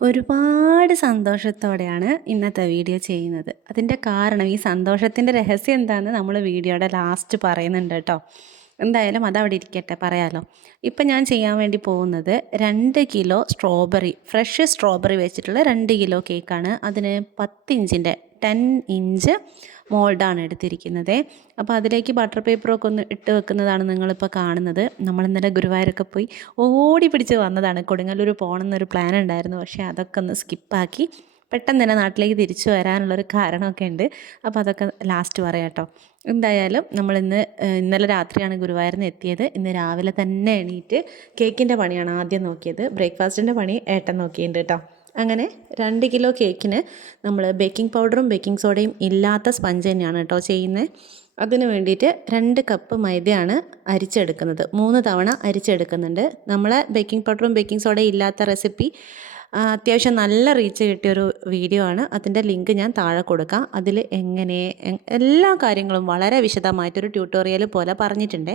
ഒരുപാട് സന്തോഷത്തോടെയാണ് ഇന്നത്തെ വീഡിയോ ചെയ്യുന്നത്. അതിൻ്റെ കാരണം ഈ സന്തോഷത്തിൻ്റെ രഹസ്യം എന്താണെന്ന് നമ്മൾ വീഡിയോയുടെ ലാസ്റ്റ് പറയുന്നുണ്ട് കേട്ടോ. എന്തായാലും അതവിടെ ഇരിക്കട്ടെ, പറയാമല്ലോ. ഇപ്പം ഞാൻ ചെയ്യാൻ വേണ്ടി പോകുന്നത് 2 കിലോ സ്ട്രോബെറി, ഫ്രഷ് സ്ട്രോബെറി വെച്ചിട്ടുള്ള 2 കിലോ കേക്കാണ്. അതിന് 10 ഇഞ്ചിൻ്റെ 10 ഇഞ്ച് മോൾഡാണ് എടുത്തിരിക്കുന്നത്. അപ്പോൾ അതിലേക്ക് ബട്ടർ പേപ്പറൊക്കെ ഒന്ന് ഇട്ട് വെക്കുന്നതാണ് നിങ്ങളിപ്പോൾ കാണുന്നത്. നമ്മൾ ഇന്നലെ ഗുരുവായൂരൊക്കെ പോയി ഓടി പിടിച്ച് വന്നതാണ്. കൊടുങ്ങല്ലൂർ പോകണമെന്നൊരു പ്ലാൻ ഉണ്ടായിരുന്നു, പക്ഷേ അതൊക്കെ ഒന്ന് സ്കിപ്പാക്കി പെട്ടെന്ന് തന്നെ നാട്ടിലേക്ക് തിരിച്ചു വരാനുള്ളൊരു കാരണമൊക്കെ ഉണ്ട്. അപ്പോൾ അതൊക്കെ ലാസ്റ്റ് പറയാം കേട്ടോ. എന്തായാലും ഇന്നലെ രാത്രിയാണ് ഗുരുവായൂരിൽ നിന്ന് എത്തിയത്. ഇന്ന് രാവിലെ തന്നെ എണീറ്റ് കേക്കിൻ്റെ പണിയാണ് ആദ്യം നോക്കിയത്. ബ്രേക്ക്ഫാസ്റ്റിൻ്റെ പണി ഏട്ടൻ നോക്കിയിട്ടുണ്ട് കേട്ടോ. അങ്ങനെ 2 കിലോ കേക്കിന് നമ്മൾ ബേക്കിംഗ് പൗഡറും ബേക്കിംഗ് സോഡയും ഇല്ലാത്ത സ്പഞ്ച് തന്നെയാണ് കേട്ടോ ചെയ്യുന്നത്. അതിന് വേണ്ടിയിട്ട് 2 കപ്പ് മൈദയാണ് അരിച്ചെടുക്കുന്നത്. 3 തവണ അരിച്ചെടുക്കുന്നുണ്ട്. നമ്മളെ ബേക്കിംഗ് പൗഡറും ബേക്കിംഗ് സോഡയും ഇല്ലാത്ത റെസിപ്പി അത്യാവശ്യം നല്ല റീച്ച് കിട്ടിയൊരു വീഡിയോ ആണ്. അതിൻ്റെ ലിങ്ക് ഞാൻ താഴെ കൊടുക്കാം. അതിൽ എല്ലാ കാര്യങ്ങളും വളരെ വിശദമായിട്ടൊരു ട്യൂട്ടോറിയൽ പോലെ പറഞ്ഞിട്ടുണ്ട്.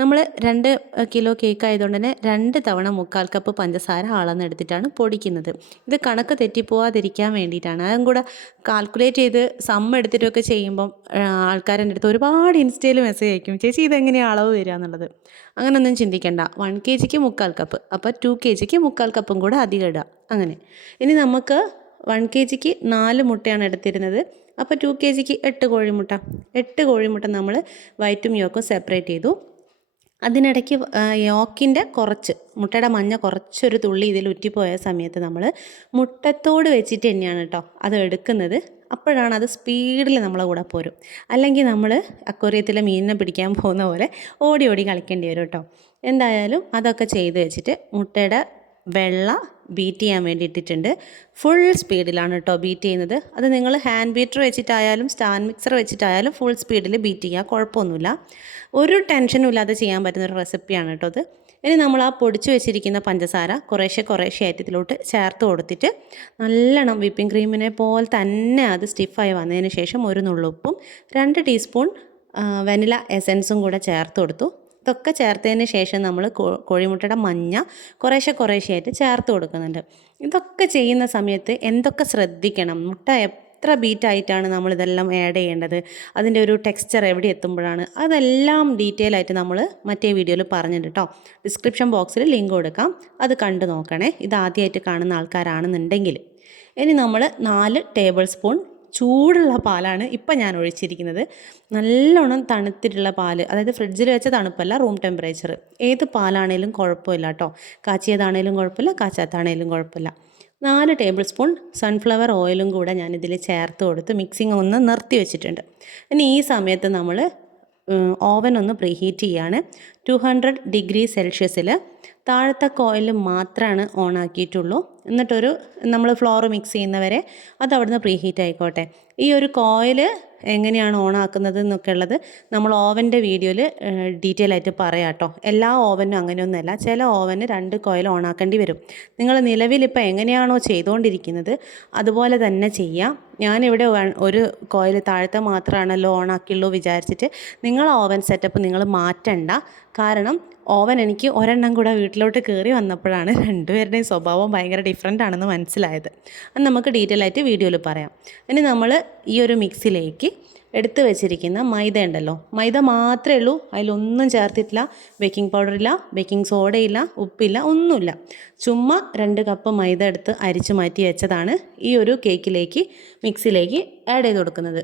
നമ്മൾ 2 കിലോ കേക്ക് ആയതുകൊണ്ട് തന്നെ 2 തവണ 1/4 കപ്പ് പഞ്ചസാര അളന്നെടുത്തിട്ടാണ് പൊടിക്കുന്നത്. ഇത് കണക്ക് തെറ്റിപ്പോവാതിരിക്കാൻ വേണ്ടിയിട്ടാണ്. അതും കൂടെ കാൽക്കുലേറ്റ് ചെയ്ത് എടുത്തിട്ടൊക്കെ ചെയ്യുമ്പം ആൾക്കാരെൻ്റെ അടുത്ത് ഒരുപാട് ഇൻസ്റ്റയിൽ മെസ്സേജ് അയക്കും, ചേച്ചി ഇതെങ്ങനെയാണ് അളവ് വരിക എന്നുള്ളത്. അങ്ങനെയൊന്നും ചിന്തിക്കേണ്ട. 1 kgക്ക് 1/4 കപ്പ്, അപ്പോൾ 2 kgക്ക് 1/4 കപ്പും കൂടെ അധികം ഇടുക. അങ്ങനെ ഇനി നമുക്ക് 1 kgക്ക് 4 മുട്ടയാണ് എടുത്തിരുന്നത്. അപ്പോൾ 2 kgക്ക് 8 കോഴിമുട്ട. 8 കോഴിമുട്ട നമ്മൾ വൈറ്റും യോക്കും സെപ്പറേറ്റ് ചെയ്തു. അതിനിടയ്ക്ക് യോക്കിൻ്റെ മുട്ടയുടെ മഞ്ഞ കുറച്ചൊരു തുള്ളി ഇതിൽ ഉറ്റിപ്പോയ സമയത്ത് നമ്മൾ മുട്ടത്തോട് വെച്ചിട്ട് തന്നെയാണ് കേട്ടോ അത് എടുക്കുന്നത്. അപ്പോഴാണ് അത് സ്പീഡിൽ നമ്മളെ കൂടെ പോരും. അല്ലെങ്കിൽ നമ്മൾ അക്വേറിയത്തിലെ മീനിനെ പിടിക്കാൻ പോകുന്ന പോലെ ഓടി ഓടി കളിക്കേണ്ടി വരും കേട്ടോ. എന്തായാലും അതൊക്കെ ചെയ്ത് വെച്ചിട്ട് മുട്ടയുടെ വെള്ള ബീറ്റ് ചെയ്യാൻ വേണ്ടി ഇട്ടിട്ടുണ്ട്. ഫുൾ സ്പീഡിലാണ് കേട്ടോ ബീറ്റ് ചെയ്യുന്നത്. അത് നിങ്ങൾ ഹാൻഡ് ബീറ്റർ വെച്ചിട്ടായാലും സ്റ്റാൻഡ് മിക്സർ വെച്ചിട്ടായാലും ഫുൾ സ്പീഡിൽ ബീറ്റ് ചെയ്യുക, കുഴപ്പമൊന്നുമില്ല. ഒരു ടെൻഷനും ഇല്ലാതെ ചെയ്യാൻ പറ്റുന്നൊരു റെസിപ്പിയാണ് കേട്ടോ അത്. ഇനി നമ്മൾ ആ പൊടിച്ചു വെച്ചിരിക്കുന്ന പഞ്ചസാര കുറേശ്ശെ ആയിട്ട് ഇതിലോട്ട് ചേർത്ത് കൊടുത്തിട്ട് നല്ലോണം വിപ്പിംഗ് ക്രീമിനെ പോലെ തന്നെ അത് സ്റ്റിഫായി വന്നതിന് ശേഷം ഒരു നുള്ളുപ്പും 2 ടീസ്പൂൺ വനില എസൻസും കൂടെ ചേർത്ത് കൊടുത്തു. ഇതൊക്കെ ചേർത്തതിന് ശേഷം നമ്മൾ കോഴിമുട്ടയുടെ മഞ്ഞ കുറേശ്ശെ ആയിട്ട് ചേർത്ത് കൊടുക്കുന്നുണ്ട്. ഇതൊക്കെ ചെയ്യുന്ന സമയത്ത് എന്തൊക്കെ ശ്രദ്ധിക്കണം, മുട്ട എത്ര ബീറ്റായിട്ടാണ് നമ്മളിതെല്ലാം ആഡ് ചെയ്യേണ്ടത്, അതിൻ്റെ ഒരു ടെക്സ്ചർ എവിടെ എത്തുമ്പോഴാണ്, അതെല്ലാം ഡീറ്റെയിൽ ആയിട്ട് നമ്മൾ മറ്റേ വീഡിയോയിൽ പറഞ്ഞിട്ടുണ്ട് കേട്ടോ. ഡിസ്ക്രിപ്ഷൻ ബോക്സിൽ ലിങ്ക് കൊടുക്കാം, അത് കണ്ടു നോക്കണേ, ഇത് ആദ്യമായിട്ട് കാണുന്ന ആൾക്കാരാണെന്നുണ്ടെങ്കിൽ. ഇനി നമ്മൾ 4 ടേബിൾ സ്പൂൺ ചൂടുള്ള പാലാണ് ഇപ്പം ഞാൻ ഒഴിച്ചിരിക്കുന്നത്. നല്ലോണം തണുത്തിട്ടുള്ള പാല്, അതായത് ഫ്രിഡ്ജിൽ വെച്ച തണുപ്പല്ല, റൂം ടെമ്പറേച്ചർ. ഏത് പാലാണേലും കുഴപ്പമില്ല കേട്ടോ. കാച്ചിയതാണേലും കുഴപ്പമില്ല, കാച്ചാത്താണേലും കുഴപ്പമില്ല. 4 ടേബിൾ സ്പൂൺ സൺഫ്ലവർ ഓയിലും കൂടെ ഞാനിതിൽ ചേർത്ത് കൊടുത്ത് മിക്സിങ് ഒന്ന് നിർത്തി വെച്ചിട്ടുണ്ട്. ഇനി ഈ സമയത്ത് നമ്മൾ ഓവൻ ഒന്ന് പ്രീഹീറ്റ് ചെയ്യാണ്. 200 ഡിഗ്രി സെൽഷ്യസിൽ താഴത്തെ കോയിൽ മാത്രമാണ് ഓൺ ആക്കിയിട്ടുള്ളൂ. എന്നിട്ടൊരു നമ്മൾ ഫ്ലോർ മിക്സ് ചെയ്യുന്നവരെ അത് അവിടുന്ന് പ്രീഹീറ്റ് ആയിക്കോട്ടെ. ഈ ഒരു കോയിൽ എങ്ങനെയാണ് ഓൺ ആക്കുന്നത് എന്നൊക്കെ ഉള്ളത് നമ്മൾ ഓവൻ്റെ വീഡിയോയിൽ ഡീറ്റെയിൽ ആയിട്ട് പറയാം കേട്ടോ. എല്ലാ ഓവനും അങ്ങനെയൊന്നുമല്ല, ചില ഓവന് 2 കോയിൽ ഓൺ ആക്കേണ്ടി വരും. നിങ്ങൾ നിലവിലിപ്പോൾ എങ്ങനെയാണോ ചെയ്തുകൊണ്ടിരിക്കുന്നത് അതുപോലെ തന്നെ ചെയ്യാം. ഞാനിവിടെ ഒരു കോയിൽ താഴത്തെ മാത്രമാണല്ലോ ഓൺ ആക്കിയുള്ളൂ വിചാരിച്ചിട്ട് നിങ്ങൾ ഓവൻ സെറ്റപ്പ് നിങ്ങൾ മാറ്റണ്ട. കാരണം ഓവൻ എനിക്ക് ഒരെണ്ണം കൂടെ വീട്ടിലോട്ട് കയറി വന്നപ്പോഴാണ് രണ്ടുപേരുടെയും സ്വഭാവം ഭയങ്കര ഡിഫറെൻ്റ് ആണെന്ന് മനസ്സിലായത്. അത് നമുക്ക് ഡീറ്റെയിൽ ആയിട്ട് വീഡിയോയിൽ പറയാം. ഇനി നമ്മൾ ഈ ഒരു മിക്സിലേക്ക് എടുത്ത് വെച്ചിരിക്കുന്ന മൈദ ഉണ്ടല്ലോ, മൈദ മാത്രമേ ഉള്ളൂ, അതിലൊന്നും ചേർത്തിട്ടില്ല. ബേക്കിംഗ് പൗഡറില്ല, ബേക്കിംഗ് സോഡയില്ല, ഉപ്പില്ല, ഒന്നുമില്ല. ചുമ്മാ 2 കപ്പ് മൈദ എടുത്ത് അരിച്ചു മാറ്റി വെച്ചതാണ് ഈ ഒരു കേക്കിലേക്ക് മിക്സിലേക്ക് ആഡ് ചെയ്ത് കൊടുക്കുന്നത്.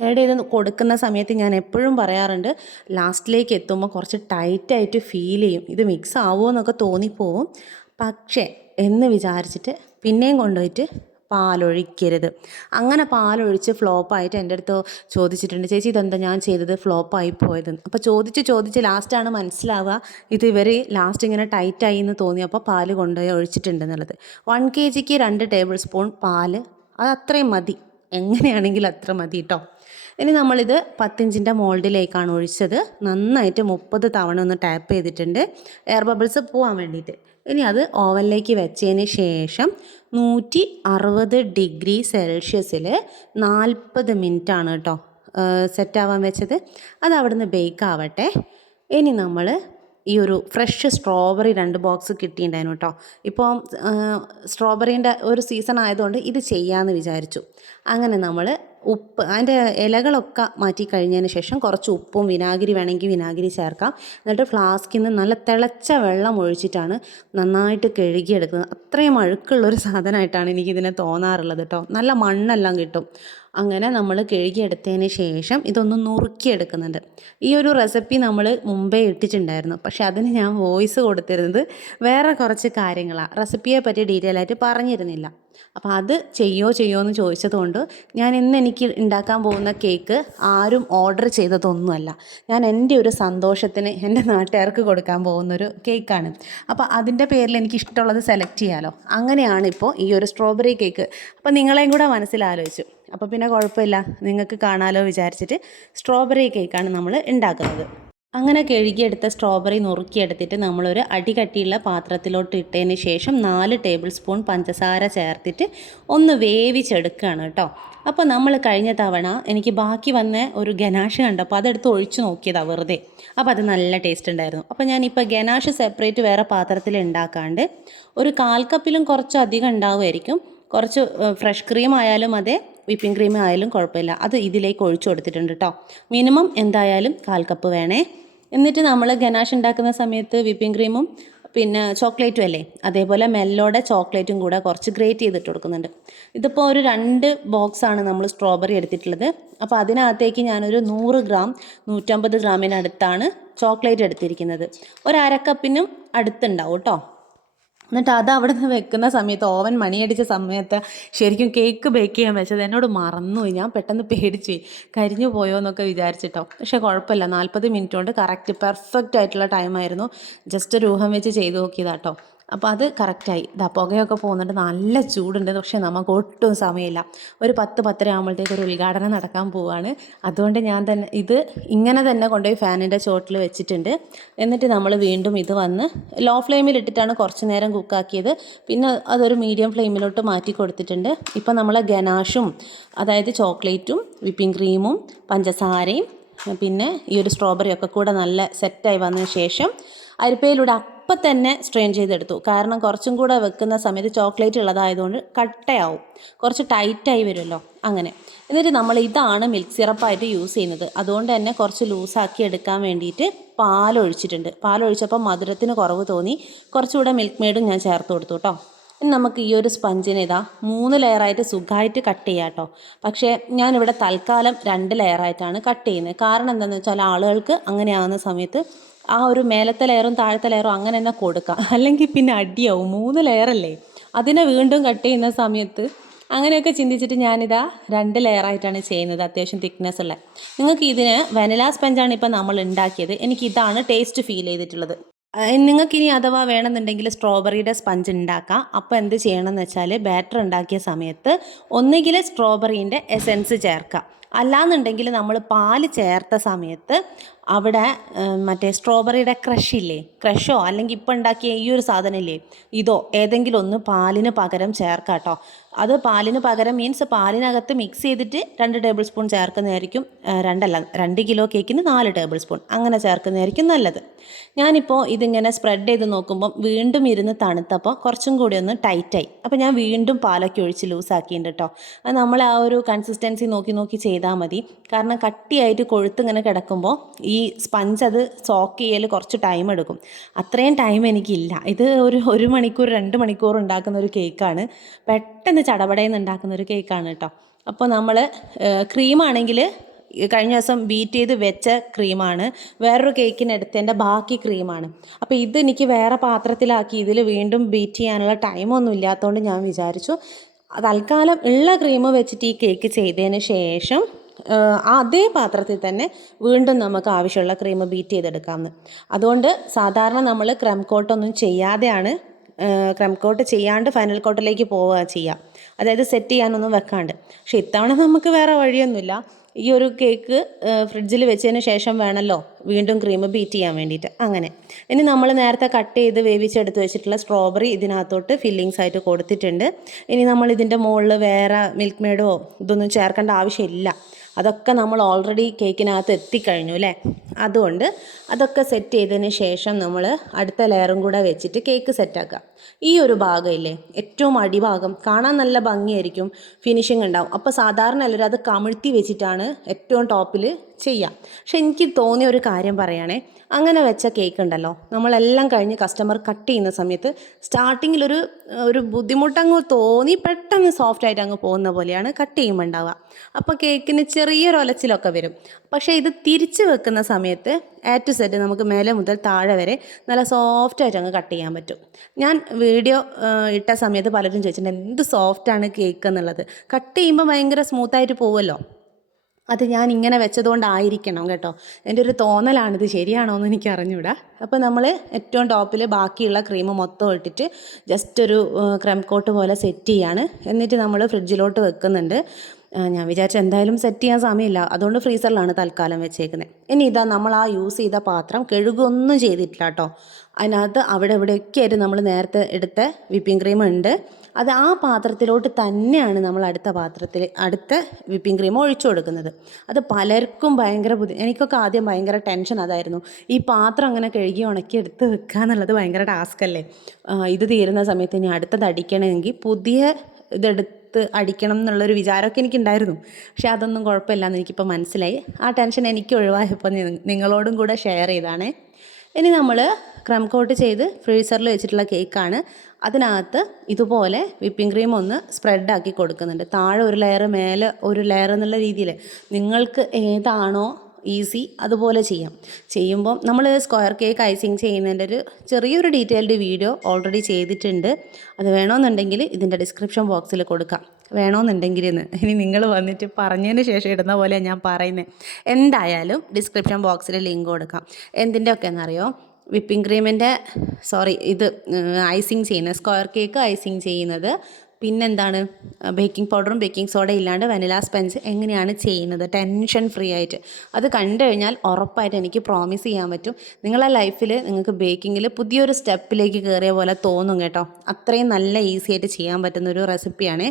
ആഡ് ചെയ്ത് കൊടുക്കുന്ന സമയത്ത് ഞാൻ എപ്പോഴും പറയാറുണ്ട്, ലാസ്റ്റിലേക്ക് എത്തുമ്പോൾ കുറച്ച് ടൈറ്റായിട്ട് ഫീൽ ചെയ്യും, ഇത് മിക്സ് ആവുമോ എന്നൊക്കെ തോന്നിപ്പോവും. പക്ഷേ എന്ന് വിചാരിച്ചിട്ട് പിന്നെയും കൊണ്ടുപോയിട്ട് പാലൊഴിക്കരുത്. അങ്ങനെ പാലൊഴിച്ച് ഫ്ലോപ്പായിട്ട് എൻ്റെ അടുത്ത് ചോദിച്ചിട്ടുണ്ട്, ചേച്ചി ഇതെന്താ ഞാൻ ചെയ്തത് ഫ്ലോപ്പായി പോയതെന്ന്. അപ്പോൾ ചോദിച്ച് ലാസ്റ്റാണ് മനസ്സിലാവുക ഇത് ഇവർ ലാസ്റ്റ് ഇങ്ങനെ ടൈറ്റായി എന്ന് തോന്നിയപ്പോൾ പാല് കൊണ്ടുപോയി ഒഴിച്ചിട്ടുണ്ടെന്നുള്ളത്. 1 kgക്ക് 2 ടേബിൾ സ്പൂൺ പാല്, അത് അത്രയും മതി, എങ്ങനെയാണെങ്കിലും അത്ര മതി കേട്ടോ. ഇനി നമ്മളിത് 10 ഇഞ്ചിൻ്റെ മോൾഡിലേക്കാണ് ഒഴിച്ചത്. നന്നായിട്ട് 30 തവണ ഒന്ന് ടാപ്പ് ചെയ്തിട്ടുണ്ട് എയർ ബബിൾസ് പോകാൻ വേണ്ടിയിട്ട്. ഇനി അത് ഓവനിലേക്ക് വെച്ചതിന് ശേഷം 160 ഡിഗ്രി സെൽഷ്യസിൽ 40 മിനിറ്റാണ് കേട്ടോ സെറ്റാവാൻ വെച്ചത്. അത് അവിടെ നിന്ന് ബേക്ക് ആവട്ടെ. ഇനി നമ്മൾ ഈ ഒരു ഫ്രഷ് സ്ട്രോബെറി 2 ബോക്സ് കിട്ടിയിട്ടുണ്ടായിരുന്നു കേട്ടോ. ഇപ്പോൾ സ്ട്രോബെറീൻ്റെ ഒരു സീസൺ ആയതുകൊണ്ട് ഇത് ചെയ്യാമെന്ന് വിചാരിച്ചു. അങ്ങനെ നമ്മൾ ഉപ്പ് അതിൻ്റെ ഇലകളൊക്കെ മാറ്റി കഴിഞ്ഞതിന് ശേഷം കുറച്ച് ഉപ്പും വിനാഗിരി വേണമെങ്കിൽ വിനാഗിരി ചേർക്കാം. എന്നിട്ട് ഫ്ലാസ്കിൽ നിന്ന് നല്ല തിളച്ച വെള്ളം ഒഴിച്ചിട്ടാണ് നന്നായിട്ട് കഴുകിയെടുക്കുന്നത്. അത്രയും അഴുക്കുള്ളൊരു സാധനമായിട്ടാണ് എനിക്കിതിനെ തോന്നാറുള്ളത് കേട്ടോ. നല്ല മണ്ണെല്ലാം കിട്ടും. അങ്ങനെ നമ്മൾ കഴുകിയെടുത്തതിന് ശേഷം ഇതൊന്ന് നുറുക്കിയെടുക്കുന്നുണ്ട്. ഈ ഒരു റെസിപ്പി നമ്മൾ മുമ്പേ ഇട്ടിട്ടുണ്ടായിരുന്നു, പക്ഷേ അതിന് ഞാൻ വോയിസ് കൊടുത്തിരുന്നത് വേറെ കുറച്ച് കാര്യങ്ങളാണ്. റെസിപ്പിയെ പറ്റി ഡീറ്റെയിൽ ആയിട്ട് പറഞ്ഞിരുന്നില്ല. അപ്പോൾ അത് ചെയ്യോ എന്ന് ചോദിച്ചതുകൊണ്ട് ഞാൻ ഇന്ന് എനിക്ക് ഉണ്ടാക്കാൻ പോകുന്ന കേക്ക് ആരും ഓർഡർ ചെയ്തതൊന്നുമല്ല. ഞാൻ എൻ്റെ ഒരു സന്തോഷത്തിന് എൻ്റെ നാട്ടുകാർക്ക് കൊടുക്കാൻ പോകുന്നൊരു കേക്കാണ്. അപ്പോൾ അതിൻ്റെ പേരിൽ എനിക്ക് ഇഷ്ടമുള്ളത് സെലക്ട് ചെയ്യാമല്ലോ. അങ്ങനെയാണ് ഇപ്പോൾ ഈ ഒരു സ്ട്രോബെറി കേക്ക്. അപ്പോൾ നിങ്ങളെയും കൂടെ മനസ്സിലാലോചിച്ചു. അപ്പോൾ പിന്നെ കുഴപ്പമില്ല, നിങ്ങൾക്ക് കാണാമല്ലോ വിചാരിച്ചിട്ട് സ്ട്രോബെറി കേക്കാണ് നമ്മൾ ഉണ്ടാക്കുന്നത്. അങ്ങനെ കഴുകിയെടുത്ത സ്ട്രോബെറി നുറുക്കിയെടുത്തിട്ട് നമ്മളൊരു അടികട്ടിയുള്ള പാത്രത്തിലോട്ട് ഇട്ടതിന് ശേഷം 4 ടേബിൾ സ്പൂൺ പഞ്ചസാര ചേർത്തിട്ട് ഒന്ന് വേവിച്ചെടുക്കുകയാണ് കേട്ടോ. അപ്പോൾ നമ്മൾ കഴിഞ്ഞ തവണ എനിക്ക് ബാക്കി വന്ന ഒരു ഗനാഷ് കണ്ടപ്പോൾ അതെടുത്ത് ഒഴിച്ച് നോക്കിയതാണ് വെറുതെ. അപ്പോൾ അത് നല്ല ടേസ്റ്റ് ഉണ്ടായിരുന്നു. അപ്പോൾ ഞാനിപ്പോൾ ഗനാഷ് സെപ്പറേറ്റ് വേറെ പാത്രത്തിൽ ഉണ്ടാക്കാണ്ട് ഒരു 1/4 കപ്പിലും കുറച്ചധികം ഉണ്ടാവുമായിരിക്കും. കുറച്ച് ഫ്രഷ് ക്രീം ആയാലും അതെ, വിപ്പിംഗ് ക്രീം ആയാലും കുഴപ്പമില്ല, അത് ഇതിലേക്ക് ഒഴിച്ചു കൊടുത്തിട്ടുണ്ട് കേട്ടോ. മിനിമം എന്തായാലും 1/4 കപ്പ് വേണേ. എന്നിട്ട് നമ്മൾ ഗനാഷ് ഉണ്ടാക്കുന്ന സമയത്ത് വിപ്പിംഗ് ക്രീമും പിന്നെ ചോക്ലേറ്റും അല്ലേ, അതേപോലെ മെല്ലോടെ ചോക്ലേറ്റും കൂടെ കുറച്ച് ഗ്രേറ്റ് ചെയ്തിട്ട് കൊടുക്കുന്നുണ്ട്. ഇതിപ്പോൾ ഒരു 2 ബോക്സാണ് നമ്മൾ സ്ട്രോബെറി എടുത്തിട്ടുള്ളത്. അപ്പോൾ അതിനകത്തേക്ക് ഞാനൊരു 100 ഗ്രാം 150 ഗ്രാമിനടുത്താണ് ചോക്ലേറ്റ് എടുത്തിരിക്കുന്നത്. ഒരു 1/2 കപ്പിനും അടുത്തുണ്ടാവും കേട്ടോ. എന്നിട്ട് അത് അവിടെ നിന്ന് വെക്കുന്ന സമയത്ത് ഓവൻ മണിയടിച്ച സമയത്ത് ശരിക്കും കേക്ക് ബേക്ക് ചെയ്യാൻ വെച്ചത് എന്നോട് മറന്നുപോയി. ഞാൻ പെട്ടെന്ന് പേടിച്ചു കരിഞ്ഞു പോയോ എന്നൊക്കെ വിചാരിച്ചിട്ടോ. പക്ഷേ കുഴപ്പമില്ല, 40 മിനിറ്റ് കൊണ്ട് കറക്റ്റ് പെർഫെക്റ്റ് ആയിട്ടുള്ള ടൈമായിരുന്നു. ജസ്റ്റ് ഒരു ഊഹം വെച്ച് ചെയ്ത് നോക്കിയതാട്ടോ. അപ്പോൾ അത് കറക്റ്റായി. പുകയൊക്കെ പോകുന്നുണ്ട്, നല്ല ചൂടുണ്ട്. പക്ഷേ നമുക്ക് ഒട്ടും സമയമില്ല. ഒരു 10-10:30 ആകുമ്പോഴത്തേക്ക് ഒരു ഉദ്ഘാടനം നടക്കാൻ പോവുകയാണ്. അതുകൊണ്ട് ഞാൻ തന്നെ ഇത് ഇങ്ങനെ തന്നെ കൊണ്ടുപോയി ഫാനിൻ്റെ ചോട്ടിൽ വെച്ചിട്ടുണ്ട്. എന്നിട്ട് നമ്മൾ വീണ്ടും ഇത് വന്ന് ലോ ഫ്ലെയിമിൽ ഇട്ടിട്ടാണ് കുറച്ച് നേരം കുക്കാക്കിയത്. പിന്നെ അതൊരു മീഡിയം ഫ്ലെയിമിലോട്ട് മാറ്റി കൊടുത്തിട്ടുണ്ട്. ഇപ്പോൾ നമ്മൾ ഗനാഷും അതായത് ചോക്ലേറ്റും വിപ്പിംഗ് ക്രീമും പഞ്ചസാരയും പിന്നെ ഈ ഒരു സ്ട്രോബെറിയൊക്കെ കൂടെ നല്ല സെറ്റായി വന്നതിന് ശേഷം അരിപ്പയിലൂടെ അപ്പം തന്നെ സ്ട്രെയിൻ ചെയ്തെടുത്തു. കാരണം കുറച്ചും കൂടെ വെക്കുന്ന സമയത്ത് ചോക്ലേറ്റ് ഉള്ളതായതുകൊണ്ട് കട്ടയാവും, കുറച്ച് ടൈറ്റായി വരുമല്ലോ അങ്ങനെ. എന്നിട്ട് നമ്മൾ ഇതാണ് മിൽക്ക് സിറപ്പായിട്ട് യൂസ് ചെയ്യുന്നത്. അതുകൊണ്ട് തന്നെ കുറച്ച് ലൂസാക്കി എടുക്കാൻ വേണ്ടിയിട്ട് പാലൊഴിച്ചിട്ടുണ്ട്. പാലൊഴിച്ചപ്പോൾ മധുരത്തിന് കുറവ് തോന്നി, കുറച്ചുകൂടെ മിൽക്ക് മെയ്ഡും ഞാൻ ചേർത്ത് കൊടുത്തു കേട്ടോ. ഇനി നമുക്ക് ഈ ഒരു സ്പഞ്ചിനെ 3 ലെയറായിട്ട് സുഖമായിട്ട് കട്ട് ചെയ്യാം കേട്ടോ. പക്ഷേ ഞാനിവിടെ തൽക്കാലം 2 ലെയറായിട്ടാണ് കട്ട് ചെയ്യുന്നത്. കാരണം എന്താണെന്ന് വെച്ചാൽ ആളുകൾക്ക് അങ്ങനെ ആകുന്ന സമയത്ത് ആ ഒരു മേലത്തെ ലെയറും താഴത്തെ ലെയറും അങ്ങനെ തന്നെ കൊടുക്കാം, അല്ലെങ്കിൽ പിന്നെ അടിയാവും. 3 ലെയറല്ലേ, അതിനെ വീണ്ടും കട്ട് ചെയ്യുന്ന സമയത്ത് അങ്ങനെയൊക്കെ ചിന്തിച്ചിട്ട് ഞാനിതാ 2 ലെയറായിട്ടാണ് ചെയ്യുന്നത്, അത്യാവശ്യം തിക്നെസ് ഉള്ള. നിങ്ങൾക്ക് ഇതിന് വെനില സ്പഞ്ചാണ് ഇപ്പോൾ നമ്മൾ ഉണ്ടാക്കിയത്. എനിക്കിതാണ് ടേസ്റ്റ് ഫീൽ ചെയ്തിട്ടുള്ളത്. നിങ്ങൾക്കിനി അഥവാ വേണമെന്നുണ്ടെങ്കിൽ സ്ട്രോബെറിയുടെ സ്പഞ്ച് ഉണ്ടാക്കാം. അപ്പോൾ എന്ത് ചെയ്യണമെന്ന് വെച്ചാൽ ബാറ്റർ ഉണ്ടാക്കിയ സമയത്ത് ഒന്നുകിൽ സ്ട്രോബെറീൻ്റെ എസെൻസ് ചേർക്കാം, അല്ലാന്നുണ്ടെങ്കിൽ നമ്മൾ പാല് ചേർത്ത സമയത്ത് അവിടെ മറ്റേ സ്ട്രോബെറിയുടെ ക്രഷില്ലേ, ക്രഷോ അല്ലെങ്കിൽ ഇപ്പം ഉണ്ടാക്കിയ ഈ ഒരു സാധനമില്ലേ, ഇതോ ഏതെങ്കിലും ഒന്ന് പാലിന് പകരം ചേർക്കാം കേട്ടോ. അത് പാലിന് പകരം മീൻസ് പാലിനകത്ത് മിക്സ് ചെയ്തിട്ട് 2 ടേബിൾ സ്പൂൺ ചേർക്കുന്നതായിരിക്കും, 2 കിലോ കേക്കിന് 4 ടേബിൾ സ്പൂൺ അങ്ങനെ ചേർക്കുന്നതായിരിക്കും നല്ലത്. ഞാനിപ്പോൾ ഇതിങ്ങനെ സ്പ്രെഡ് ചെയ്ത് നോക്കുമ്പം വീണ്ടും ഇരുന്ന് തണുത്തപ്പോൾ കുറച്ചും കൂടി ഒന്ന് ടൈറ്റായി. അപ്പോൾ ഞാൻ വീണ്ടും പാലൊക്കെ ഒഴിച്ച് ലൂസാക്കിയിട്ടുണ്ട് കേട്ടോ. അത് നമ്മൾ ആ ഒരു കൺസിസ്റ്റൻസി നോക്കി ചെയ്താൽ മതി. കാരണം കട്ടിയായിട്ട് കൊഴുത്തിങ്ങനെ കിടക്കുമ്പോൾ ഈ സ്പഞ്ച് അത് സോക്ക് ചെയ്യൽ കുറച്ച് ടൈം എടുക്കും. അത്രയും ടൈം എനിക്കില്ല. ഇത് ഒരു 1 മണിക്കൂർ 2 മണിക്കൂർ ഉണ്ടാക്കുന്ന ഒരു കേക്കാണ്. പെട്ടെന്ന് ചടപടയെന്ന് ഉണ്ടാക്കുന്ന ഒരു കേക്കാണ് കേട്ടോ. അപ്പോൾ നമ്മൾ ക്രീമാണെങ്കിൽ കഴിഞ്ഞ ദിവസം ബീറ്റ് ചെയ്ത് വെച്ച ക്രീമാണ്, വേറൊരു കേക്കിനെടുത്തതിൻ്റെ ബാക്കി ക്രീമാണ്. അപ്പോൾ ഇതെനിക്ക് വേറെ പാത്രത്തിലാക്കി ഇതിൽ വീണ്ടും ബീറ്റ് ചെയ്യാനുള്ള ടൈമൊന്നും ഇല്ലാത്തതുകൊണ്ട് ഞാൻ വിചാരിച്ചു തൽക്കാലം ഉള്ള ക്രീം വെച്ചിട്ട് ഈ കേക്ക് ചെയ്തതിന് ശേഷം അതേ പാത്രത്തിൽ തന്നെ വീണ്ടും നമുക്ക് ആവശ്യമുള്ള ക്രീം ബീറ്റ് ചെയ്തെടുക്കാമെന്ന്. അതുകൊണ്ട് സാധാരണ നമ്മൾ ക്രം കോട്ടൊന്നും ചെയ്യാതെയാണ്, ക്രം കോട്ട് ചെയ്യാണ്ട് ഫൈനൽ കോട്ടിലേക്ക് പോവുക ചെയ്യുക, അതായത് സെറ്റ് ചെയ്യാനൊന്നും വെക്കാണ്ട്. പക്ഷെ ഇത്തവണ നമുക്ക് വേറെ വഴിയൊന്നുമില്ല. ഈ ഒരു കേക്ക് ഫ്രിഡ്ജിൽ വെച്ചതിന് ശേഷം വേണമല്ലോ വീണ്ടും ക്രീം ബീറ്റ് ചെയ്യാൻ വേണ്ടിയിട്ട്. അങ്ങനെ ഇനി നമ്മൾ നേരത്തെ കട്ട് ചെയ്ത് വേവിച്ചെടുത്ത് വെച്ചിട്ടുള്ള സ്ട്രോബെറി ഇതിനകത്തോട്ട് ഫില്ലിങ്സ് ആയിട്ട് കൊടുത്തിട്ടുണ്ട്. ഇനി നമ്മൾ ഇതിൻ്റെ മുകളിൽ വേറെ മിൽക്ക് മെയ്ഡോ ഇതൊന്നും ചേർക്കേണ്ട ആവശ്യമില്ല. അതൊക്കെ നമ്മൾ ഓൾറെഡി കേക്കിനകത്ത് എത്തിക്കഴിഞ്ഞു അല്ലേ. അതുകൊണ്ട് അതൊക്കെ സെറ്റ് ചെയ്തതിന് ശേഷം നമ്മൾ അടുത്ത ലെയറും കൂടെ വെച്ചിട്ട് കേക്ക് സെറ്റാക്കുക. ഈ ഒരു ഭാഗമില്ലേ, ഏറ്റവും അടിഭാഗം കാണാൻ നല്ല ഭംഗിയായിരിക്കും, ഫിനിഷിംഗ് ഉണ്ടാവും. അപ്പോൾ സാധാരണ എല്ലാവരും അത് കമിഴ്ത്തി വെച്ചിട്ടാണ് ഏറ്റവും ടോപ്പിൽ ചെയ്യുക. പക്ഷെ എനിക്ക് തോന്നിയ ഒരു കാര്യം പറയുകയാണേ, അങ്ങനെ വെച്ച കേക്ക് ഉണ്ടല്ലോ, നമ്മളെല്ലാം കഴിഞ്ഞ് കസ്റ്റമർ കട്ട് ചെയ്യുന്ന സമയത്ത് സ്റ്റാർട്ടിങ്ങിലൊരു ബുദ്ധിമുട്ടങ്ങ് തോന്നി പെട്ടെന്ന് സോഫ്റ്റായിട്ട് അങ്ങ് പോകുന്ന പോലെയാണ് കട്ട് ചെയ്യുമ്പോൾ ഉണ്ടാവുക. അപ്പോൾ കേക്കിന് ചെറിയൊരു ഒലച്ചിലൊക്കെ വരും. പക്ഷേ ഇത് തിരിച്ച് വെക്കുന്ന സമയത്ത് A to Z നമുക്ക് മേലെ മുതൽ താഴെ വരെ നല്ല സോഫ്റ്റായിട്ട് അങ്ങ് കട്ട് ചെയ്യാൻ പറ്റും. ഞാൻ വീഡിയോ ഇട്ട സമയത്ത് പലരും ചോദിച്ചിട്ടുണ്ട് എന്ത് സോഫ്റ്റാണ് കേക്ക് എന്നുള്ളത്. കട്ട് ചെയ്യുമ്പോൾ ഭയങ്കര സ്മൂത്തായിട്ട് പോവുമല്ലോ. അത് ഞാൻ ഇങ്ങനെ വെച്ചതുകൊണ്ടായിരിക്കണം കേട്ടോ, എൻ്റെ ഒരു തോന്നലാണിത്, ശരിയാണോ എന്ന് എനിക്ക് അറിഞ്ഞൂടാ. അപ്പോൾ നമ്മൾ ഏറ്റവും ടോപ്പിൽ ബാക്കിയുള്ള ക്രീം മൊത്തം ഇട്ടിട്ട് ജസ്റ്റ് ഒരു ക്രം കോട്ട് പോലെ സെറ്റ് ചെയ്യാണ്. എന്നിട്ട് നമ്മൾ ഫ്രിഡ്ജിലോട്ട് വെക്കുന്നുണ്ട്. ഞാൻ വിചാരിച്ചു എന്തായാലും സെറ്റ് ചെയ്യാൻ സമയമില്ല, അതുകൊണ്ട് ഫ്രീസറിലാണ് തൽക്കാലം വെച്ചേക്കുന്നത്. ഇനി ഇതാ നമ്മൾ ആ യൂസ് ചെയ്ത പാത്രം കഴുകൊന്നും ചെയ്തിട്ടില്ല കേട്ടോ. അതിനകത്ത് അവിടെ ഇവിടെയൊക്കെ ആയിട്ട് നമ്മൾ നേരത്തെ എടുത്ത വിപ്പിംഗ് ക്രീം ഉണ്ട്. അത് ആ പാത്രത്തിലോട്ട് തന്നെയാണ് നമ്മൾ അടുത്ത വിപ്പിംഗ് ക്രീം ഒഴിച്ചു കൊടുക്കുന്നത്. അത് പലർക്കും ഭയങ്കര എനിക്കൊക്കെ ആദ്യം ഭയങ്കര ടെൻഷൻ അതായിരുന്നു. ഈ പാത്രം അങ്ങനെ കഴുകി ഉണക്കി എടുത്ത് വെക്കുക എന്നുള്ളത് ഭയങ്കര ടാസ്കല്ലേ. ഇത് തീരുന്ന സമയത്ത് ഇനി അടുത്തത് അടിക്കണമെങ്കിൽ പുതിയ ഇതെടുത്ത് അടിക്കണം എന്നുള്ളൊരു വിചാരമൊക്കെ എനിക്കുണ്ടായിരുന്നു. പക്ഷെ അതൊന്നും കുഴപ്പമില്ലയെന്ന് എനിക്കിപ്പോൾ മനസ്സിലായി. ആ ടെൻഷൻ എനിക്ക് ഒഴിവായപ്പോൾ നിങ്ങളോടും കൂടെ ഷെയർ ചെയ്താണേ. ഇനി നമ്മൾ ക്രം കോട്ട് ചെയ്ത് ഫ്രീസറിൽ വെച്ചിട്ടുള്ള കേക്കാണ്. അതിനകത്ത് ഇതുപോലെ വിപ്പിംഗ് ക്രീം ഒന്ന് സ്പ്രെഡാക്കി കൊടുക്കുന്നുണ്ട്. താഴെ ഒരു ലെയർ, മേലെ ഒരു ലെയർ എന്നുള്ള രീതിയിൽ നിങ്ങൾക്ക് ഏതാണോ ഈസി അതുപോലെ ചെയ്യുമ്പോൾ നമ്മൾ സ്ക്വയർ കേക്ക് ഐസിങ് ചെയ്യുന്നതിൻ്റെ ഒരു ചെറിയൊരു ഡീറ്റെയിൽഡ് വീഡിയോ ഓൾറെഡി ചെയ്തിട്ടുണ്ട്. അത് വേണമെന്നുണ്ടെങ്കിൽ ഇതിൻ്റെ ഡിസ്ക്രിപ്ഷൻ ബോക്സിൽ കൊടുക്കാം, വേണമെന്നുണ്ടെങ്കിൽ ഇനി നിങ്ങൾ വന്നിട്ട് പറഞ്ഞതിന് ശേഷം ഇടുന്ന പോലെ ഞാൻ പറയുന്നത്. എന്തായാലും ഡിസ്ക്രിപ്ഷൻ ബോക്സിൽ ലിങ്ക് കൊടുക്കാം. എന്തിൻ്റെ എന്നറിയോ, വിപ്പിംഗ് ക്രീമിൻ്റെ ഇത് ഐസിങ് ചെയ്യുന്നത്, സ്ക്വയർ കേക്ക് ഐസിങ് ചെയ്യുന്നത്, പിന്നെന്താണ് ബേക്കിംഗ് പൗഡറും ബേക്കിംഗ് സോഡയും ഇല്ലാണ്ട് വനില സ്പഞ്ച് എങ്ങനെയാണ് ചെയ്യുന്നത് ടെൻഷൻ ഫ്രീ ആയിട്ട്. അത് കണ്ടു കഴിഞ്ഞാൽ ഉറപ്പായിട്ട് എനിക്ക് പ്രോമിസ് ചെയ്യാൻ പറ്റും, നിങ്ങളെ ലൈഫിൽ നിങ്ങൾക്ക് ബേക്കിങ്ങിൽ പുതിയൊരു സ്റ്റെപ്പിലേക്ക് കയറിയ പോലെ തോന്നും കേട്ടോ. അത്രയും നല്ല ഈസി ആയിട്ട് ചെയ്യാൻ പറ്റുന്നൊരു റെസിപ്പിയാണ്.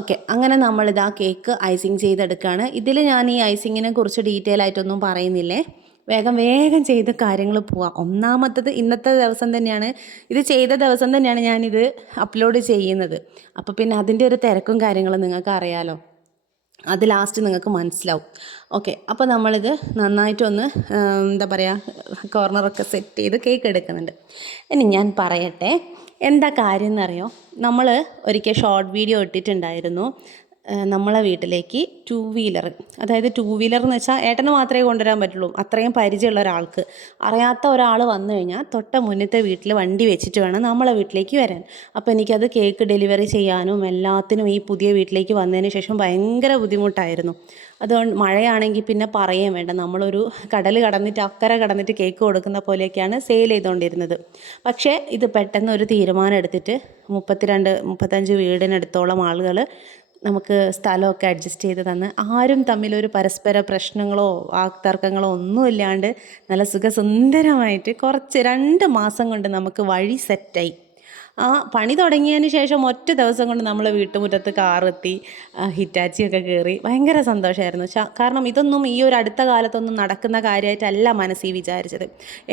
ഓക്കെ, അങ്ങനെ നമ്മളിതാ കേക്ക് ഐസിങ് ചെയ്തെടുക്കുകയാണ്. ഇതിൽ ഞാൻ ഈ ഐസിങ്ങിനെ കുറിച്ച് ഡീറ്റെയിൽ ആയിട്ടൊന്നും പറയുന്നില്ലേ, വേഗം ചെയ്ത് കാര്യങ്ങൾ പോവാം. ഒന്നാമത്തത് ഇന്നത്തെ ദിവസം തന്നെയാണ്, ഇത് ചെയ്ത ദിവസം തന്നെയാണ് ഞാനിത് അപ്ലോഡ് ചെയ്യുന്നത്. അപ്പോൾ പിന്നെ അതിൻ്റെ ഒരു തിരക്കും കാര്യങ്ങളും നിങ്ങൾക്ക് അറിയാലോ, അത് ലാസ്റ്റ് നിങ്ങൾക്ക് മനസ്സിലാവും. ഓക്കെ, അപ്പോൾ നമ്മളിത് നന്നായിട്ടൊന്ന് എന്താ പറയുക, കോർണറൊക്കെ സെറ്റ് ചെയ്ത് കേക്ക് എടുക്കുന്നുണ്ട്. ഇനി ഞാൻ പറയട്ടെ എന്താ കാര്യം എന്നറിയോ, നമ്മൾ ഒരിക്കൽ ഷോർട്ട് വീഡിയോ ഇട്ടിട്ടുണ്ടായിരുന്നു. നമ്മളെ വീട്ടിലേക്ക് ടൂ വീലർ, അതായത് ടൂ വീലർ എന്ന് വെച്ചാൽ ഏട്ടന് മാത്രമേ കൊണ്ടുവരാൻ പറ്റുള്ളൂ, അത്രയും പരിചയമുള്ള ഒരാൾക്ക്. അറിയാത്ത ഒരാൾ വന്നു കഴിഞ്ഞാൽ തൊട്ട മുന്നത്തെ വീട്ടിൽ വണ്ടി വെച്ചിട്ട് വേണം നമ്മളെ വീട്ടിലേക്ക് വരാൻ. അപ്പോൾ എനിക്കത് കേക്ക് ഡെലിവറി ചെയ്യാനും എല്ലാത്തിനും ഈ പുതിയ വീട്ടിലേക്ക് വന്നതിന് ശേഷം ഭയങ്കര ബുദ്ധിമുട്ടായിരുന്നു. അതുകൊണ്ട് മഴയാണെങ്കിൽ പിന്നെ പറയുകയും വേണ്ട, നമ്മളൊരു കടൽ കടന്നിട്ട് അക്കരെ കടന്നിട്ട് കേക്ക് കൊടുക്കുന്ന പോലെയൊക്കെയാണ് സെയിൽ ചെയ്തുകൊണ്ടിരുന്നത്. പക്ഷേ ഇത് പെട്ടെന്ന് ഒരു തീരുമാനം എടുത്തിട്ട് 35 വീടിനടുത്തോളം ആളുകൾ നമുക്ക് സ്ഥലമൊക്കെ അഡ്ജസ്റ്റ് ചെയ്ത് തന്ന്, ആരും തമ്മിലൊരു പരസ്പര പ്രശ്നങ്ങളോ വാക്തർക്കങ്ങളോ ഒന്നുമില്ലാണ്ട് നല്ല സുഖസുന്ദരമായിട്ട് 2 മാസം കൊണ്ട് നമുക്ക് വഴി സെറ്റായി. ആ പണി തുടങ്ങിയതിന് ശേഷം ഒറ്റ ദിവസം കൊണ്ട് നമ്മൾ വീട്ടുമുറ്റത്ത് കാറെത്തി, ഹിറ്റാച്ചിയൊക്കെ കയറി. ഭയങ്കര സന്തോഷമായിരുന്നു. കാരണം ഇതൊന്നും ഈ ഒരു അടുത്ത കാലത്തൊന്നും നടക്കുന്ന കാര്യമായിട്ടല്ല മനസ്സിൽ വിചാരിച്ചത്.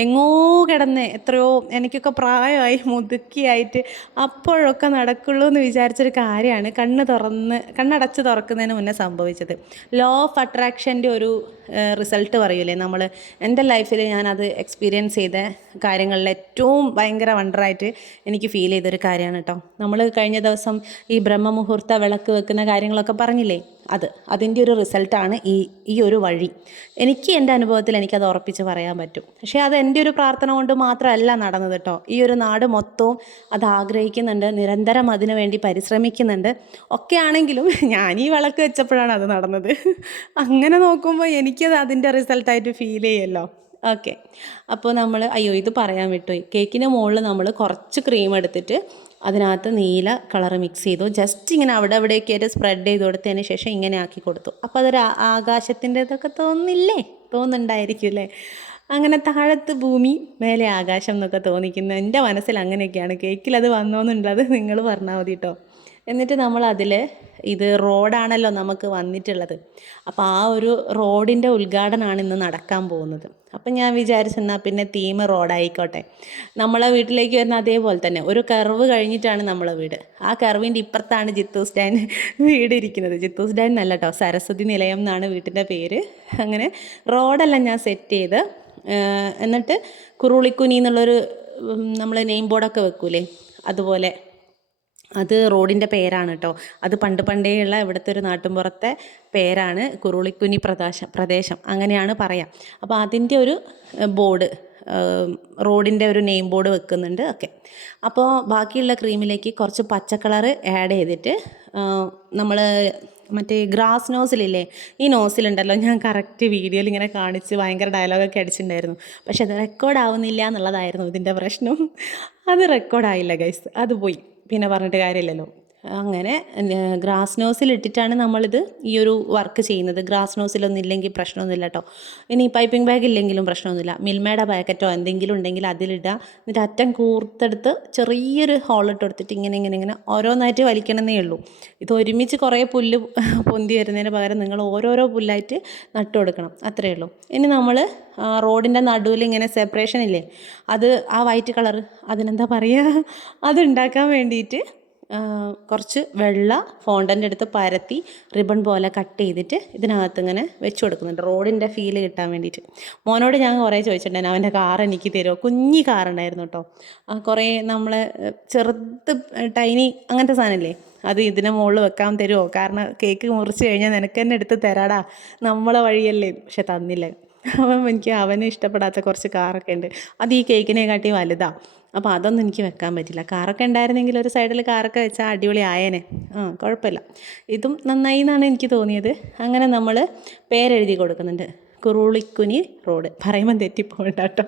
എങ്ങോ കിടന്ന് എത്രയോ എനിക്കൊക്കെ പ്രായമായി മുതുക്കിയായിട്ട് അപ്പോഴൊക്കെ നടക്കുള്ളൂ എന്ന് വിചാരിച്ചൊരു കാര്യമാണ് കണ്ണടച്ച് തുറക്കുന്നതിന് മുന്നേ സംഭവിച്ചത്. ലോ ഓഫ് അട്രാക്ഷൻ്റെ ഒരു റിസൾട്ട് പറയൂലേ നമ്മൾ, എൻ്റെ ലൈഫിൽ ഞാനത് എക്സ്പീരിയൻസ് ചെയ്ത കാര്യങ്ങളിൽ ഏറ്റവും ഭയങ്കര വണ്ടറായിട്ട് എനിക്ക് ഫീൽ ചെയ്തൊരു കാര്യമാണ് കേട്ടോ. നമ്മൾ കഴിഞ്ഞ ദിവസം ഈ ബ്രഹ്മമുഹൂർത്ത വിളക്ക് വെക്കുന്ന കാര്യങ്ങളൊക്കെ പറഞ്ഞില്ലേ, അതിൻ്റെ ഒരു റിസൾട്ടാണ് ഈ ഒരു വഴി. എനിക്ക് എൻ്റെ അനുഭവത്തിൽ എനിക്കത് ഉറപ്പിച്ച് പറയാൻ പറ്റും. പക്ഷേ അത് എൻ്റെ ഒരു പ്രാർത്ഥന കൊണ്ട് മാത്രമല്ല നടന്നത് കേട്ടോ. ഈ ഒരു നാട് മൊത്തവും അത് ആഗ്രഹിക്കുന്നുണ്ട്, നിരന്തരം അതിനു വേണ്ടി പരിശ്രമിക്കുന്നുണ്ട്. ഒക്കെ ആണെങ്കിലും ഞാൻ ഈ വിളക്ക് വെച്ചപ്പോഴാണ് അത് നടന്നത്. അങ്ങനെ നോക്കുമ്പോൾ എനിക്കത് അതിൻ്റെ റിസൾട്ടായിട്ട് ഫീൽ ചെയ്യുമല്ലോ. ഓക്കെ, അപ്പോൾ നമ്മൾ ഇത് പറയാൻ വിട്ടുപോയി. കേക്കിന് മുകളിൽ നമ്മൾ കുറച്ച് ക്രീം എടുത്തിട്ട് അതിനകത്ത് നീല കളർ മിക്സ് ചെയ്തു. ജസ്റ്റ് ഇങ്ങനെ അവിടെ അവിടെയൊക്കെ ആയിട്ട് സ്പ്രെഡ് ചെയ്ത് കൊടുത്തതിന് ശേഷം ഇങ്ങനെ ആക്കി കൊടുത്തു. അപ്പോൾ അതൊരു ആകാശത്തിൻ്റെ ഇതൊക്കെ തോന്നുന്നുണ്ടായിരിക്കും അല്ലേ. അങ്ങനെ താഴത്ത് ഭൂമി മേലെ ആകാശം എന്നൊക്കെ തോന്നിക്കുന്ന എൻ്റെ മനസ്സിൽ അങ്ങനെയൊക്കെയാണ്. കേക്കിൽ അത് വന്നോന്നുള്ളത് നിങ്ങൾ പറഞ്ഞാൽ മതി കേട്ടോ. എന്നിട്ട് നമ്മളതിൽ ഇത് റോഡാണല്ലോ നമുക്ക് വന്നിട്ടുള്ളത്. അപ്പോൾ ആ ഒരു റോഡിൻ്റെ ഉദ്ഘാടനമാണ് ഇന്ന് നടക്കാൻ പോകുന്നത്. അപ്പം ഞാൻ വിചാരിച്ചെന്നാൽ പിന്നെ തീം റോഡായിക്കോട്ടെ. നമ്മളെ വീട്ടിലേക്ക് വരുന്ന അതേപോലെ തന്നെ ഒരു കർവ് കഴിഞ്ഞിട്ടാണ് നമ്മളെ വീട്. ആ കർവിൻ്റെ ഇപ്പുറത്താണ് ജിത്തൂസ് ഡാൻ വീട് ഇരിക്കുന്നത്. ജിത്തൂസ് ഡാൻ എന്നല്ല കേട്ടോ, സരസ്വതി നിലയം എന്നാണ് വീട്ടിൻ്റെ പേര്. അങ്ങനെ റോഡെല്ലാം ഞാൻ സെറ്റ് ചെയ്ത് എന്നിട്ട് കുറുളിക്കുനി എന്നുള്ളൊരു നമ്മൾ നെയിം ബോർഡൊക്കെ വെക്കൂലേ, അതുപോലെ അത് റോഡിൻ്റെ പേരാണ് കേട്ടോ. അത് പണ്ട് പണ്ടേയുള്ള ഇവിടുത്തെ ഒരു നാട്ടിൻപുറത്തെ പേരാണ് കുറുളിക്കുനി പ്രദേശം അങ്ങനെയാണ് പറയാം. അപ്പോൾ അതിൻ്റെ ഒരു ബോർഡ്, റോഡിൻ്റെ ഒരു നെയിം ബോർഡ് വെക്കുന്നുണ്ട് ഒക്കെ. അപ്പോൾ ബാക്കിയുള്ള ക്രീമിലേക്ക് കുറച്ച് പച്ച കളറ് ആഡ് ചെയ്തിട്ട് നമ്മൾ മറ്റേ ഗ്രാസ് നോസിലില്ലേ, ഈ നോസിലുണ്ടല്ലോ, ഞാൻ കറക്റ്റ് വീഡിയോയിൽ ഇങ്ങനെ കാണിച്ച് ഭയങ്കര ഡയലോഗൊക്കെ അടിച്ചിട്ടുണ്ടായിരുന്നു. പക്ഷെ അത് റെക്കോർഡ് ആവുന്നില്ല എന്നുള്ളതായിരുന്നു ഇതിൻ്റെ പ്രശ്നം. അത് റെക്കോർഡായില്ല ഗൈസ്, അത് പോയി, പിന്നെ പറഞ്ഞിട്ട് കാര്യമില്ലല്ലോ. അങ്ങനെ ഗ്രാസ് നോസിലിട്ടിട്ടാണ് നമ്മളിത് ഈ ഒരു വർക്ക് ചെയ്യുന്നത്. ഗ്രാസ് നോസിലൊന്നും ഇല്ലെങ്കിൽ പ്രശ്നമൊന്നുമില്ല കേട്ടോ. ഇനി പൈപ്പിംഗ് ബാഗ് ഇല്ലെങ്കിലും പ്രശ്നമൊന്നുമില്ല. മിൽമയുടെ പാക്കറ്റോ എന്തെങ്കിലും ഉണ്ടെങ്കിൽ അതിലിടുക. എന്നിട്ട് അറ്റം കൂർത്തെടുത്ത് ചെറിയൊരു ഹോളിട്ട് കൊടുത്തിട്ട് ഇങ്ങനെ ഓരോന്നായിട്ട് വലിക്കണമെന്നേ ഉള്ളൂ. ഇത് ഒരുമിച്ച് കുറേ പുല്ല് പൊന്തി വരുന്നതിന് പകരം നിങ്ങൾ ഓരോരോ പുല്ലായിട്ട് നട്ടു കൊടുക്കണം, അത്രയേ ഉള്ളൂ. ഇനി നമ്മൾ റോഡിൻ്റെ നടുവിൽ ഇങ്ങനെ സെപ്പറേഷൻ ഇല്ലേ, അത് ആ വൈറ്റ് കളർ, അതിനെന്താ പറയുക, അതുണ്ടാക്കാൻ വേണ്ടിയിട്ട് കുറച്ച് വെള്ള ഫോണ്ടൻ്റെ അടുത്ത് പരത്തി റിബൺ പോലെ കട്ട് ചെയ്തിട്ട് ഇതിനകത്ത് ഇങ്ങനെ വെച്ച് കൊടുക്കുന്നുണ്ട്, റോഡിൻ്റെ ഫീല് കിട്ടാൻ വേണ്ടിയിട്ട്. മോനോട് ഞാൻ കുറേ ചോദിച്ചിട്ടുണ്ടായിരുന്നു അവൻ്റെ കാർ എനിക്ക് തരുമോ. കുഞ്ഞി കാറുണ്ടായിരുന്നു കേട്ടോ, കുറേ നമ്മളെ ചെറുത് ടൈനി അങ്ങനത്തെ സാധനമല്ലേ, അത് ഇതിന് മുകളിൽ വെക്കാൻ തരുമോ, കാരണം കേക്ക് മുറിച്ച് കഴിഞ്ഞാൽ നിനക്ക് തന്നെ എടുത്ത് തരാടാ, നമ്മളെ വഴിയല്ലേ. പക്ഷെ തന്നില്ല. അവന് ഇഷ്ടപ്പെടാത്ത കുറച്ച് കാറൊക്കെ ഉണ്ട്, അത് ഈ കേക്കിനെ കാട്ടി വലുതാണ്. അപ്പോൾ അതൊന്നും എനിക്ക് വെക്കാൻ പറ്റില്ല. കാറൊക്കെ ഉണ്ടായിരുന്നെങ്കിൽ ഒരു സൈഡിൽ കാറൊക്കെ വെച്ചാൽ അടിപൊളി ആയേനെ. കുഴപ്പമില്ല, ഇതും നന്നായി എന്നാണ് എനിക്ക് തോന്നിയത്. അങ്ങനെ നമ്മൾ പേരെഴുതി കൊടുക്കുന്നുണ്ട്, കുറുളിക്കുനി റോഡ്. പറയുമ്പം തെറ്റിപ്പോകണ്ട കേട്ടോ,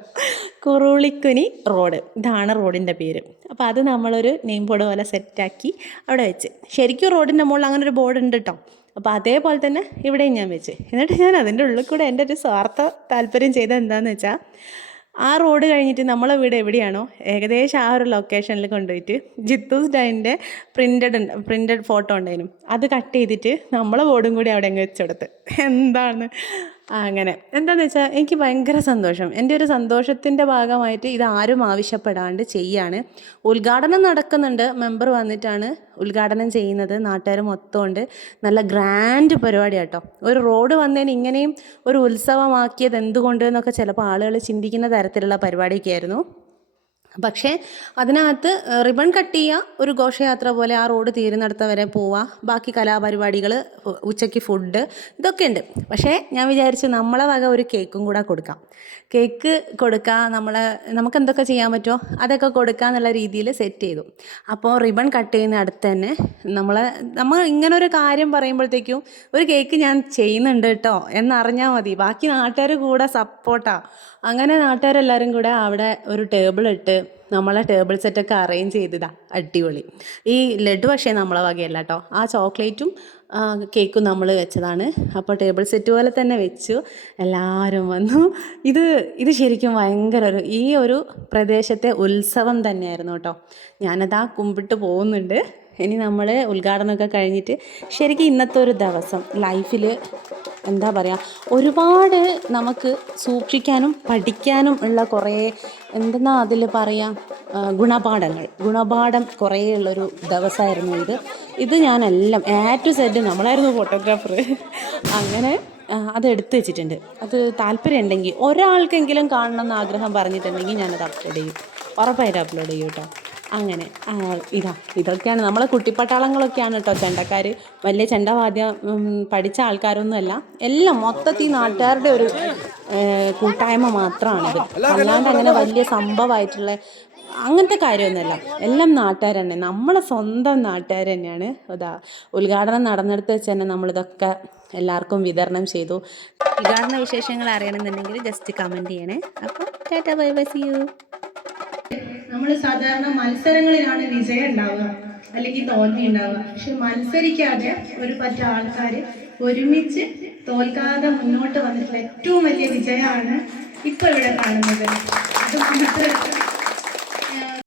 കുറുളിക്കുനി റോഡ്, ഇതാണ് റോഡിൻ്റെ പേര്. അപ്പോൾ അത് നമ്മളൊരു നെയിം ബോർഡ് പോലെ സെറ്റാക്കി അവിടെ വെച്ച്. ശരിക്കും റോഡിൻ്റെ മുകളിൽ അങ്ങനെ ഒരു ബോർഡ് ഉണ്ട് കേട്ടോ. അപ്പോൾ അതേപോലെ തന്നെ ഇവിടെയും ഞാൻ വെച്ച്. എന്നിട്ട് ഞാൻ അതിൻ്റെ ഉള്ളിൽ കൂടെ എൻ്റെ ഒരു സ്വാർത്ഥ താല്പര്യം ചെയ്തത് എന്താണെന്ന് വെച്ചാൽ, ആ റോഡ് കഴിഞ്ഞിട്ട് നമ്മളെ വീട് എവിടെയാണോ ഏകദേശം ആ ഒരു ലൊക്കേഷനിൽ കൊണ്ടുപോയിട്ട് ജിത്തൂസ് ഡാനിൻ്റെ പ്രിൻറ്റഡ് ഫോട്ടോ ഉണ്ടായിരുന്നു, അത് കട്ട് ചെയ്തിട്ട് നമ്മളെ ബോർഡും കൂടി അവിടെ അങ്ങ് വെച്ചെടുത്ത്. എന്താണ് അങ്ങനെ എന്താണെന്ന് വെച്ചാൽ എനിക്ക് ഭയങ്കര സന്തോഷം. എൻ്റെ ഒരു സന്തോഷത്തിൻ്റെ ഭാഗമായിട്ട് ഇതാരും ആവശ്യപ്പെടാണ്ട് ചെയ്യാണ്. ഉദ്ഘാടനം നടക്കുന്നുണ്ട്, മെമ്പർ വന്നിട്ടാണ് ഉദ്ഘാടനം ചെയ്യുന്നത്, നാട്ടുകാർ മൊത്തം ഉണ്ട്. നല്ല ഗ്രാൻഡ് പരിപാടി കേട്ടോ. ഒരു റോഡ് വന്നതിന് ഇങ്ങനെയും ഒരു ഉത്സവമാക്കിയത് എന്തുകൊണ്ട് എന്നൊക്കെ ചിലപ്പോൾ ആളുകൾ ചിന്തിക്കുന്ന തരത്തിലുള്ള പരിപാടിയൊക്കെ ആയിരുന്നു. പക്ഷേ അതിനകത്ത് റിബൺ കട്ട് ചെയ്യുക, ഒരു ഘോഷയാത്ര പോലെ ആ റോഡ് തീരുന്നിടത്ത് വരെ പോവുക, ബാക്കി കലാപരിപാടികൾ, ഉച്ചയ്ക്ക് ഫുഡ്, ഇതൊക്കെ ഉണ്ട്. പക്ഷേ ഞാൻ വിചാരിച്ചു നമ്മളെ വക ഒരു കേക്കും കൂടെ കൊടുക്കാം. കേക്ക് കൊടുക്കുക, നമുക്ക് എന്തൊക്കെ ചെയ്യാൻ പറ്റുമോ അതൊക്കെ കൊടുക്കുക എന്നുള്ള രീതിയിൽ സെറ്റ് ചെയ്തു. അപ്പോൾ റിബൺ കട്ട് ചെയ്യുന്ന അടുത്ത് തന്നെ നമ്മൾ ഇങ്ങനൊരു കാര്യം പറയുമ്പോഴത്തേക്കും ഒരു കേക്ക് ഞാൻ ചെയ്യുന്നുണ്ട് കേട്ടോ എന്നറിഞ്ഞാൽ മതി, ബാക്കി നാട്ടുകാർ കൂടെ സപ്പോർട്ടാണ്. അങ്ങനെ നാട്ടുകാരെല്ലാവരും കൂടെ അവിടെ ഒരു ടേബിൾ ഇട്ട് നമ്മളെ ടേബിൾ സെറ്റൊക്കെ അറേഞ്ച് ചെയ്തതാ, അടിപൊളി. ഈ ലഡു പക്ഷേ നമ്മളെ വകയല്ല കേട്ടോ, ആ ചോക്ലേറ്റും കേക്കും നമ്മൾ വെച്ചതാണ്. അപ്പോൾ ടേബിൾ സെറ്റ് പോലെ തന്നെ വെച്ചു, എല്ലാവരും വന്നു. ഇത് ശരിക്കും ഭയങ്കര ഈ ഒരു പ്രദേശത്തെ ഉത്സവം തന്നെയായിരുന്നു കേട്ടോ. ഞാനതാ കുമ്പിട്ട് പോകുന്നുണ്ട്. ഇനി നമ്മൾ ഉദ്ഘാടനമൊക്കെ കഴിഞ്ഞിട്ട് ശരിക്കും ഇന്നത്തെ ഒരു ദിവസം ലൈഫിൽ എന്താ പറയുക, ഒരുപാട് നമുക്ക് സൂക്ഷിക്കാനും പഠിക്കാനും ഉള്ള കുറേ എന്തെന്നാ അതിൽ പറയുക, ഗുണപാഠം കുറേ ഉള്ളൊരു ദിവസമായിരുന്നു ഇത് ഞാനെല്ലാം A to Z നമ്മളായിരുന്നു ഫോട്ടോഗ്രാഫർ. അങ്ങനെ അതെടുത്ത് വെച്ചിട്ടുണ്ട്. അത് താല്പര്യം ഉണ്ടെങ്കിൽ ഒരാൾക്കെങ്കിലും കാണണമെന്ന് ആഗ്രഹം പറഞ്ഞിട്ടുണ്ടെങ്കിൽ ഞാനത് അപ്ലോഡ് ചെയ്യും, ഉറപ്പായിട്ട് അപ്ലോഡ് ചെയ്യും കേട്ടോ. അങ്ങനെ ഇതൊക്കെയാണ് നമ്മളെ കുട്ടിപ്പട്ടാളങ്ങളൊക്കെയാണ് കേട്ടോ ചെണ്ടക്കാർ. വലിയ ചെണ്ടവാദ്യം പഠിച്ച ആൾക്കാരൊന്നുമല്ല, എല്ലാം മൊത്തത്തിൽ നാട്ടുകാരുടെ ഒരു കൂട്ടായ്മ മാത്രമാണിത്. അല്ലാണ്ട് അങ്ങനെ വലിയ സംഭവമായിട്ടുള്ള അങ്ങനത്തെ കാര്യമൊന്നുമല്ല, എല്ലാം നാട്ടുകാർ തന്നെ, നമ്മളെ സ്വന്തം നാട്ടുകാർ തന്നെയാണ്. ഉദ്ഘാടനം നടന്നെടുത്ത് വെച്ച് തന്നെ നമ്മളിതൊക്കെ എല്ലാവർക്കും വിതരണം ചെയ്തു. ഉദ്ഘാടന വിശേഷങ്ങൾ അറിയണമെന്നുണ്ടെങ്കിൽ ജസ്റ്റ് കമൻറ്റ് ചെയ്യണേ. അപ്പോൾ tata bye bye, see you. നമ്മൾ സാധാരണ മത്സരങ്ങളിലാണ് വിജയം ഉണ്ടാവുക അല്ലെങ്കിൽ തോൽവി ഉണ്ടാവുക. പക്ഷെ മത്സരിക്കാതെ ഒരു പറ്റം ആൾക്കാർ ഒരുമിച്ച് തോൽക്കാതെ മുന്നോട്ട് വന്നിട്ടുള്ള ഏറ്റവും വലിയ വിജയമാണ് ഇപ്പോൾ ഇവിടെ കാണുന്നത്. അത് മാത്രം